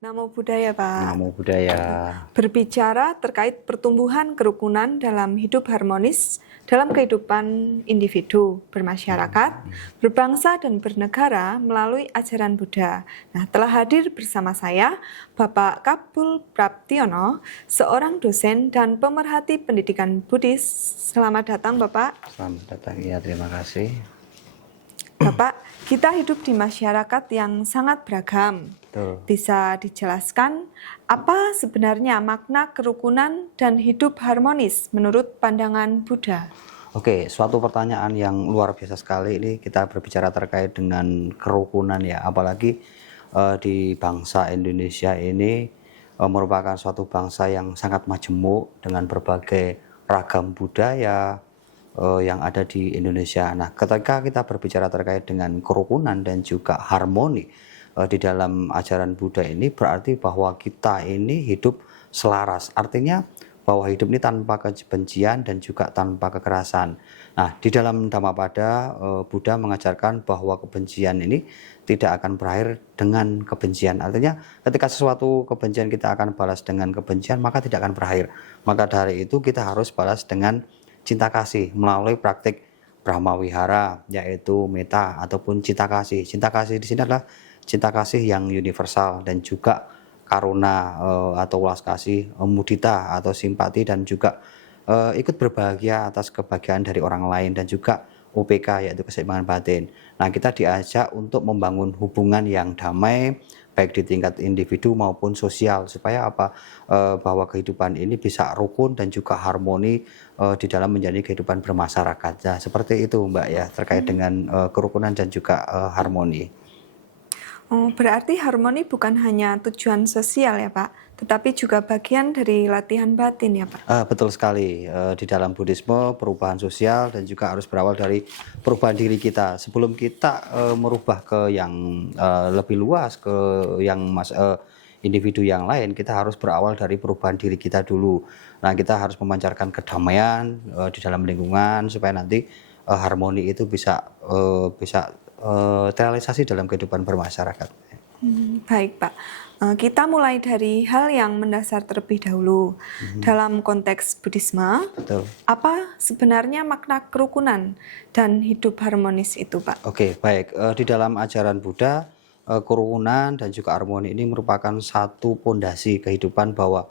Namo Buddhaya, Pak. Namo Buddhaya. Berbicara terkait pertumbuhan kerukunan dalam hidup harmonis dalam kehidupan individu, bermasyarakat, berbangsa, dan bernegara melalui ajaran Buddha. Nah, telah hadir bersama saya Bapak Kapul Praptiono, seorang dosen dan pemerhati pendidikan Buddhis. Selamat datang, Bapak. Selamat datang, ya, terima kasih. Bapak, kita hidup di masyarakat yang sangat beragam. Betul. Bisa dijelaskan apa sebenarnya makna kerukunan dan hidup harmonis menurut pandangan Buddha? Oke, suatu pertanyaan yang luar biasa sekali. Ini kita berbicara terkait dengan kerukunan ya, apalagi di bangsa Indonesia ini merupakan suatu bangsa yang sangat majemuk dengan berbagai ragam budaya yang ada di Indonesia. Nah, ketika kita berbicara terkait dengan kerukunan dan juga harmoni di dalam ajaran Buddha ini, berarti bahwa kita ini hidup selaras. Artinya bahwa hidup ini tanpa kebencian dan juga tanpa kekerasan. Nah, di dalam Dhammapada, Buddha mengajarkan bahwa kebencian ini tidak akan berakhir dengan kebencian. Artinya ketika sesuatu kebencian kita akan balas dengan kebencian, maka tidak akan berakhir. Maka dari itu kita harus balas dengan cinta kasih melalui praktik Brahma Wihara, yaitu metta ataupun cinta kasih. Cinta kasih di sini adalah cinta kasih yang universal dan juga karuna atau welas kasih, mudita atau simpati, dan juga ikut berbahagia atas kebahagiaan dari orang lain, dan juga UPK yaitu keseimbangan batin. Nah, kita diajak untuk membangun hubungan yang damai baik di tingkat individu maupun sosial, supaya apa? Bahwa kehidupan ini bisa rukun dan juga harmoni di dalam menjalani kehidupan bermasyarakat. Nah, seperti itu Mbak ya, terkait dengan kerukunan dan juga harmoni. Oh, berarti harmoni bukan hanya tujuan sosial ya, Pak, tetapi juga bagian dari latihan batin ya, Pak? Betul sekali. Di dalam Buddhisme, perubahan sosial dan juga harus berawal dari perubahan diri kita. Sebelum kita merubah ke yang lebih luas, ke yang individu yang lain, kita harus berawal dari perubahan diri kita dulu. Nah, kita harus memancarkan kedamaian di dalam lingkungan supaya nanti harmoni itu bisa terrealisasi dalam kehidupan bermasyarakat. Baik, Pak. Kita mulai dari hal yang mendasar terlebih dahulu. Dalam konteks Buddhisme, Betul. apa sebenarnya makna kerukunan dan hidup harmonis itu, Pak? Oke, baik. Di dalam ajaran Buddha, kerukunan dan juga harmoni ini merupakan satu pondasi kehidupan, bahwa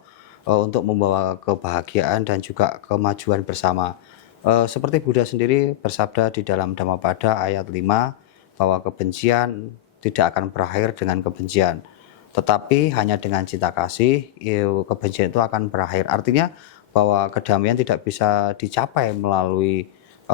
untuk membawa kebahagiaan dan juga kemajuan bersama. Seperti Buddha sendiri bersabda di dalam Dhammapada ayat 5, bahwa kebencian tidak akan berakhir dengan kebencian, tetapi hanya dengan cinta kasih kebencian itu akan berakhir. Artinya bahwa kedamaian tidak bisa dicapai melalui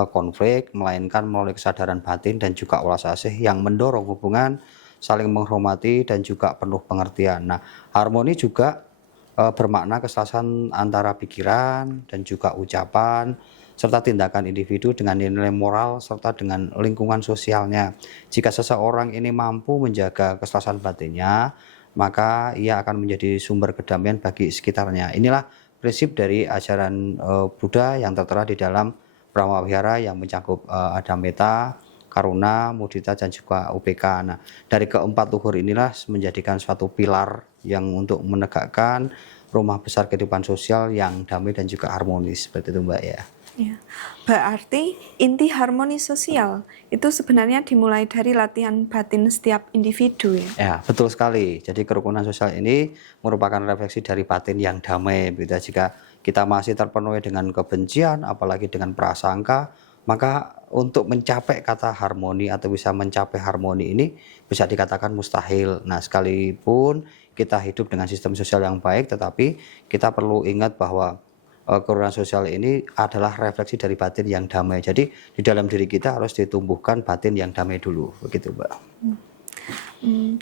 konflik, melainkan melalui kesadaran batin dan juga welas asih yang mendorong hubungan saling menghormati dan juga penuh pengertian. Nah, harmoni juga bermakna keselarasan antara pikiran dan juga ucapan serta tindakan individu dengan nilai moral serta dengan lingkungan sosialnya. Jika seseorang ini mampu menjaga keselarasan batinnya, maka ia akan menjadi sumber kedamaian bagi sekitarnya. Inilah prinsip dari ajaran Buddha yang tertera di dalam Brahma Wihara yang mencakup ada metta, karuna, mudita, dan juga UPK. Nah, dari keempat luhur inilah menjadikan suatu pilar yang untuk menegakkan rumah besar kehidupan sosial yang damai dan juga harmonis. Seperti itu Mbak ya. Ya, berarti inti harmoni sosial itu sebenarnya dimulai dari latihan batin setiap individu ya? Ya, betul sekali. Jadi kerukunan sosial ini merupakan refleksi dari batin yang damai. Jika kita masih terpenuhi dengan kebencian, apalagi dengan prasangka, maka untuk mencapai kata harmoni atau bisa mencapai harmoni ini bisa dikatakan mustahil. Nah, sekalipun kita hidup dengan sistem sosial yang baik, tetapi kita perlu ingat bahwa kerukunan sosial ini adalah refleksi dari batin yang damai. Jadi di dalam diri kita harus ditumbuhkan batin yang damai dulu, begitu Mbak.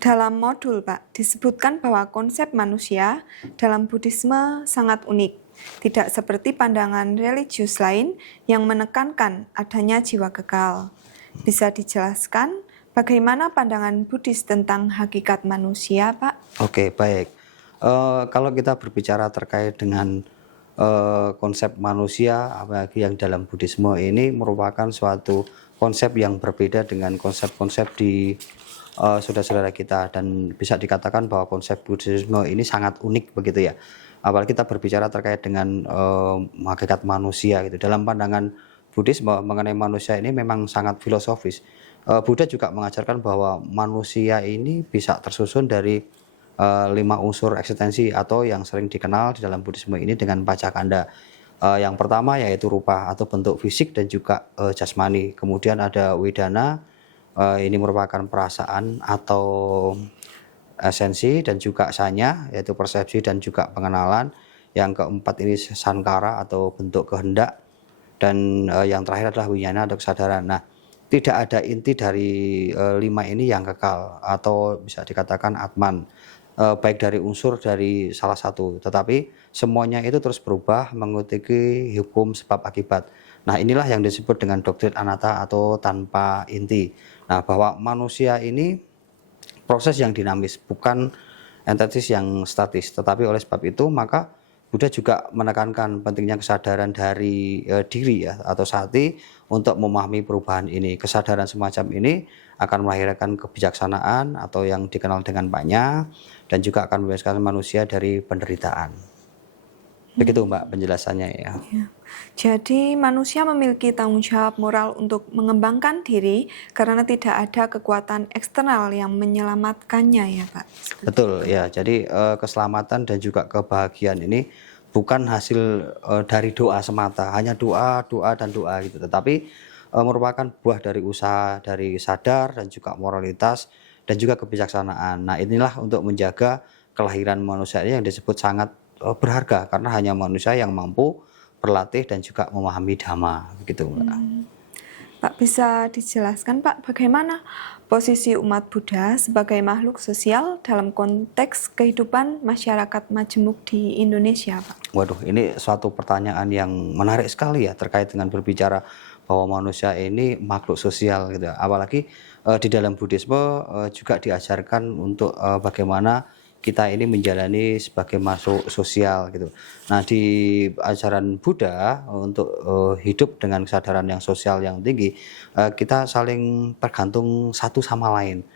Dalam modul, Pak, disebutkan bahwa konsep manusia dalam Buddhisme sangat unik. Tidak seperti pandangan religius lain yang menekankan adanya jiwa kekal. Bisa dijelaskan bagaimana pandangan Buddhis tentang hakikat manusia, Pak? Oke, baik. Kalau kita berbicara terkait dengan konsep manusia, apalagi yang dalam Buddhisme ini merupakan suatu konsep yang berbeda dengan konsep-konsep di saudara-saudara kita, dan bisa dikatakan bahwa konsep Buddhisme ini sangat unik begitu ya. Apalagi kita berbicara terkait dengan hakikat manusia gitu. Dalam pandangan Buddhis mengenai manusia ini memang sangat filosofis. Buddha juga mengajarkan bahwa manusia ini bisa tersusun dari 5 unsur eksistensi atau yang sering dikenal di dalam Buddhisme ini dengan pacakanda. Yang pertama yaitu rupa atau bentuk fisik dan juga jasmani. Kemudian ada wedana, ini merupakan perasaan atau esensi, dan juga sanya yaitu persepsi dan juga pengenalan. Yang keempat ini sankara atau bentuk kehendak, dan yang terakhir adalah winyana atau kesadaran. Nah, tidak ada inti dari 5 ini yang kekal atau bisa dikatakan atman, baik dari unsur dari salah satu, tetapi semuanya itu terus berubah mengikuti hukum sebab akibat. Nah, inilah yang disebut dengan doktrin anatta atau tanpa inti. Nah, bahwa manusia ini proses yang dinamis, bukan entitas yang statis. Tetapi oleh sebab itu maka Buddha juga menekankan pentingnya kesadaran dari diri ya atau sati untuk memahami perubahan ini. Kesadaran semacam ini akan melahirkan kebijaksanaan atau yang dikenal dengan panya, dan juga akan membebaskan manusia dari penderitaan. Begitu Mbak penjelasannya ya. Ya. Jadi manusia memiliki tanggung jawab moral untuk mengembangkan diri karena tidak ada kekuatan eksternal yang menyelamatkannya ya Pak. Betul ya. Jadi keselamatan dan juga kebahagiaan ini bukan hasil dari doa semata, hanya doa dan doa gitu. Tetapi merupakan buah dari usaha, dari sadar dan juga moralitas dan juga kebijaksanaan. Nah, inilah untuk menjaga kelahiran manusia ini yang disebut sangat berharga, karena hanya manusia yang mampu berlatih dan juga memahami dhamma begitu Mbak. Pak, bisa dijelaskan Pak bagaimana posisi umat Buddha sebagai makhluk sosial dalam konteks kehidupan masyarakat majemuk di Indonesia Pak? Waduh, ini suatu pertanyaan yang menarik sekali ya terkait dengan berbicara bahwa manusia ini makhluk sosial gitu. Apalagi di dalam Buddhisme juga diajarkan untuk bagaimana kita ini menjalani sebagai makhluk sosial gitu. Nah, di ajaran Buddha untuk hidup dengan kesadaran yang sosial yang tinggi, kita saling tergantung satu sama lain,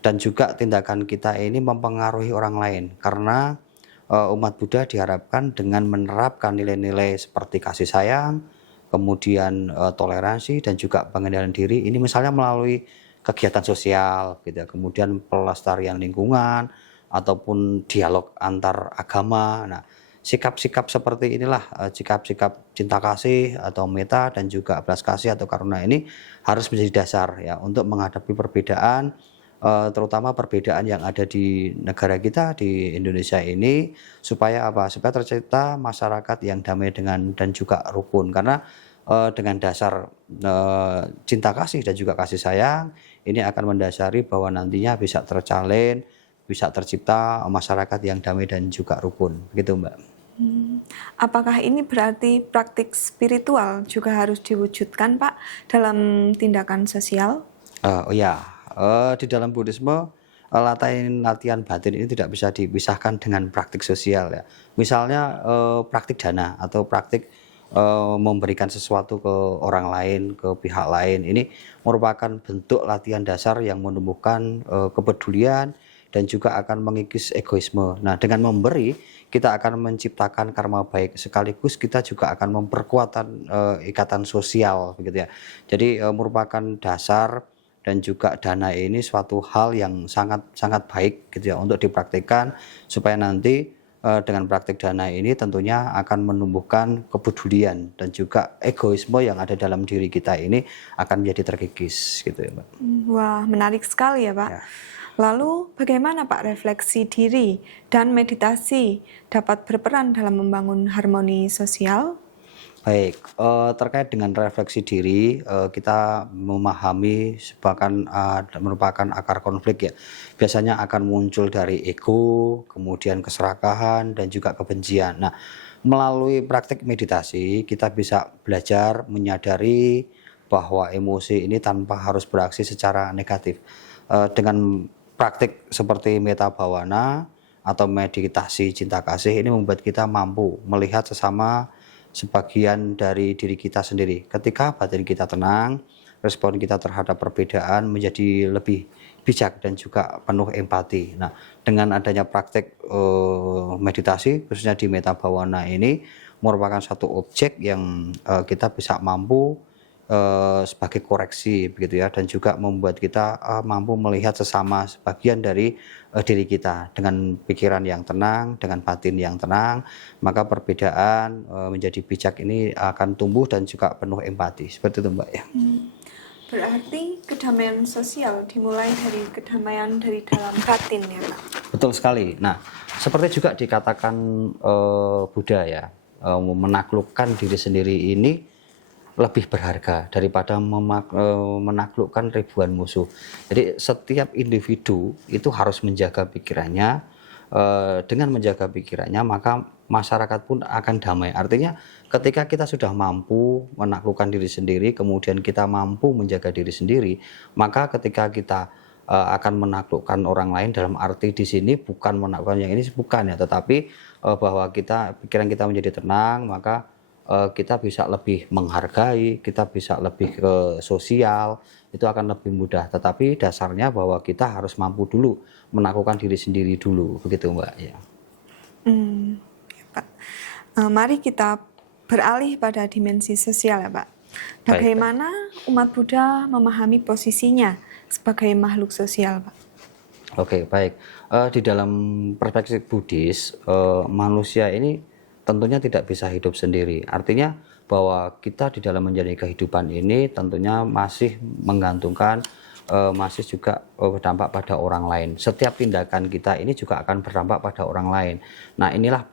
dan juga tindakan kita ini mempengaruhi orang lain, karena umat Buddha diharapkan dengan menerapkan nilai-nilai seperti kasih sayang, kemudian toleransi dan juga pengendalian diri ini misalnya melalui kegiatan sosial gitu ya, kemudian pelestarian lingkungan ataupun dialog antar agama. Nah, sikap-sikap seperti inilah, sikap-sikap cinta kasih atau metta dan juga belas kasih atau karuna ini harus menjadi dasar ya untuk menghadapi perbedaan, terutama perbedaan yang ada di negara kita di Indonesia ini, supaya apa? Supaya tercipta masyarakat yang damai dan juga rukun, karena dengan dasar cinta kasih dan juga kasih sayang ini akan mendasari bahwa nantinya bisa terjalin, bisa tercipta masyarakat yang damai dan juga rukun, begitu Mbak. Apakah ini berarti praktik spiritual juga harus diwujudkan Pak dalam tindakan sosial? Oh ya, di dalam Buddhisme latihan batin ini tidak bisa dipisahkan dengan praktik sosial ya. Misalnya praktik dana atau praktik memberikan sesuatu ke orang lain, ke pihak lain, ini merupakan bentuk latihan dasar yang menumbuhkan kepedulian dan juga akan mengikis egoisme. Nah, dengan memberi kita akan menciptakan karma baik, sekaligus kita juga akan memperkuat ikatan sosial begitu ya. Jadi merupakan dasar, dan juga dana ini suatu hal yang sangat baik gitu ya untuk dipraktikkan, supaya nanti dengan praktik dana ini tentunya akan menumbuhkan kepedulian dan juga egoisme yang ada dalam diri kita ini akan menjadi terkikis gitu ya Mbak. Wah, menarik sekali ya Pak. Ya. Lalu bagaimana Pak refleksi diri dan meditasi dapat berperan dalam membangun harmoni sosial? Baik, terkait dengan refleksi diri, kita memahami merupakan akar konflik ya. Biasanya akan muncul dari ego, kemudian keserakahan dan juga kebencian. Nah, melalui praktik meditasi kita bisa belajar menyadari bahwa emosi ini tanpa harus beraksi secara negatif. Dengan praktik seperti metta bhavana atau meditasi cinta kasih ini membuat kita mampu melihat sesama sebagian dari diri kita sendiri. Ketika batin kita tenang, respon kita terhadap perbedaan menjadi lebih bijak dan juga penuh empati. Nah, dengan adanya praktek meditasi khususnya di Metta Bhavana ini merupakan satu objek yang kita bisa mampu sebagai koreksi begitu ya, dan juga membuat kita mampu melihat sesama sebagian dari diri kita dengan pikiran yang tenang, dengan batin yang tenang, maka perbedaan menjadi bijak ini akan tumbuh dan juga penuh empati. Seperti itu Mbak ya. Berarti kedamaian sosial dimulai dari kedamaian dari dalam batin ya Pak? Betul sekali. Nah, seperti juga dikatakan Buddha ya, menaklukkan diri sendiri ini lebih berharga daripada menaklukkan ribuan musuh. Jadi setiap individu itu harus menjaga pikirannya. Dengan menjaga pikirannya maka masyarakat pun akan damai. Artinya ketika kita sudah mampu menaklukkan diri sendiri, kemudian kita mampu menjaga diri sendiri, maka ketika kita akan menaklukkan orang lain, dalam arti di sini bukan menaklukkan yang ini, bukan ya, tetapi bahwa pikiran kita menjadi tenang, maka kita bisa lebih menghargai, kita bisa lebih ke sosial, itu akan lebih mudah. Tetapi dasarnya bahwa kita harus mampu dulu menaklukkan diri sendiri dulu, begitu Mbak ya. Ya, Pak. Mari kita beralih pada dimensi sosial ya Pak. Bagaimana umat Buddha memahami posisinya sebagai makhluk sosial Pak? Oke, baik. Di dalam perspektif Buddhis, manusia ini tentunya tidak bisa hidup sendiri. Artinya bahwa kita di dalam menjalani kehidupan ini tentunya masih menggantungkan, masih juga berdampak pada orang lain. Setiap tindakan kita ini juga akan berdampak pada orang lain. Nah, inilah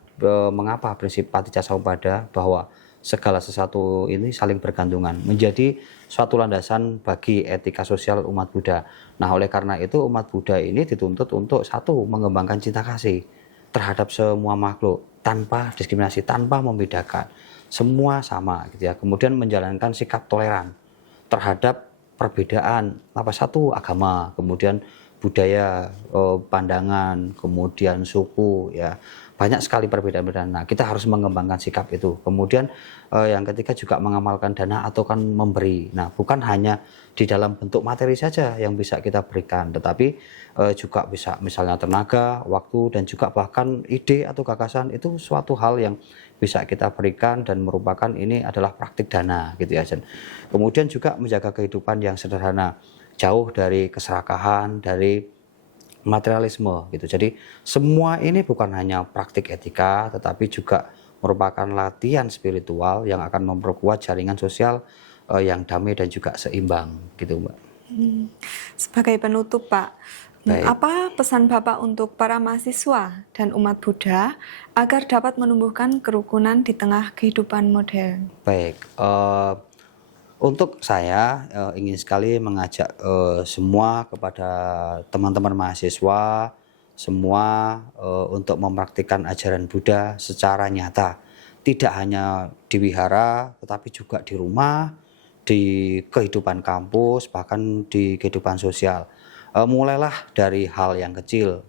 mengapa prinsip Paticcasamuppada bahwa segala sesuatu ini saling bergantungan menjadi suatu landasan bagi etika sosial umat Buddha. Nah, oleh karena itu umat Buddha ini dituntut untuk satu, mengembangkan cinta kasih terhadap semua makhluk tanpa diskriminasi, tanpa membedakan, semua sama gitu ya. Kemudian menjalankan sikap toleran terhadap perbedaan, satu agama, kemudian budaya, pandangan, kemudian suku ya. Banyak sekali perbedaan-perbedaan. Nah, kita harus mengembangkan sikap itu. Kemudian yang ketiga juga mengamalkan dana atau kan memberi. Nah, bukan hanya di dalam bentuk materi saja yang bisa kita berikan, tetapi juga bisa misalnya tenaga, waktu, dan juga bahkan ide atau gagasan, itu suatu hal yang bisa kita berikan dan merupakan ini adalah praktik dana gitu ya. Kemudian juga menjaga kehidupan yang sederhana, jauh dari keserakahan, dari materialisme gitu. Jadi semua ini bukan hanya praktik etika, tetapi juga merupakan latihan spiritual yang akan memperkuat jaringan sosial yang damai dan juga seimbang gitu Mbak. Sebagai penutup Pak, apa pesan Bapak untuk para mahasiswa dan umat Buddha agar dapat menumbuhkan kerukunan di tengah kehidupan modern? Baik, untuk saya ingin sekali mengajak semua kepada teman-teman mahasiswa semua untuk mempraktikkan ajaran Buddha secara nyata. Tidak hanya di wihara, tetapi juga di rumah, di kehidupan kampus, bahkan di kehidupan sosial. Mulailah dari hal yang kecil,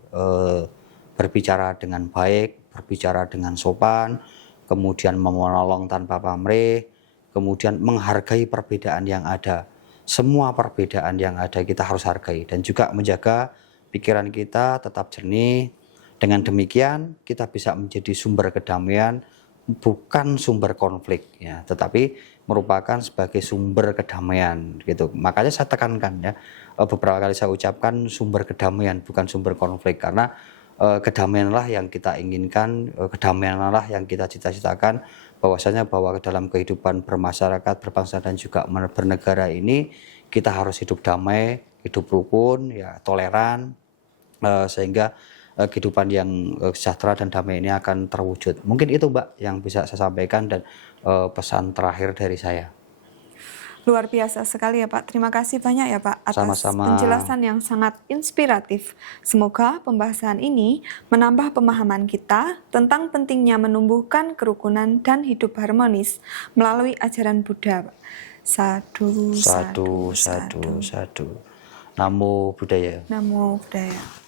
berbicara dengan baik, berbicara dengan sopan, kemudian menolong tanpa pamrih, kemudian menghargai perbedaan yang ada. Semua perbedaan yang ada kita harus hargai dan juga menjaga pikiran kita tetap jernih. Dengan demikian kita bisa menjadi sumber kedamaian, bukan sumber konflik ya, tetapi merupakan sebagai sumber kedamaian gitu. Makanya saya tekankan ya, beberapa kali saya ucapkan sumber kedamaian bukan sumber konflik, karena kedamaianlah yang kita inginkan, kedamaianlah yang kita cita-citakan, bahwasanya bahwa dalam kehidupan bermasyarakat, berbangsa dan juga bernegara ini kita harus hidup damai, hidup rukun, ya toleran, sehingga kehidupan yang sejahtera dan damai ini akan terwujud. Mungkin itu Mbak yang bisa saya sampaikan dan pesan terakhir dari saya. Luar biasa sekali ya Pak. Terima kasih banyak ya Pak atas Sama-sama. penjelasan yang sangat inspiratif. Semoga pembahasan ini menambah pemahaman kita tentang pentingnya menumbuhkan kerukunan dan hidup harmonis melalui ajaran Buddha. Sadu, Sadu, sadu, sadu. Namo Buddhaya. Namo Buddhaya.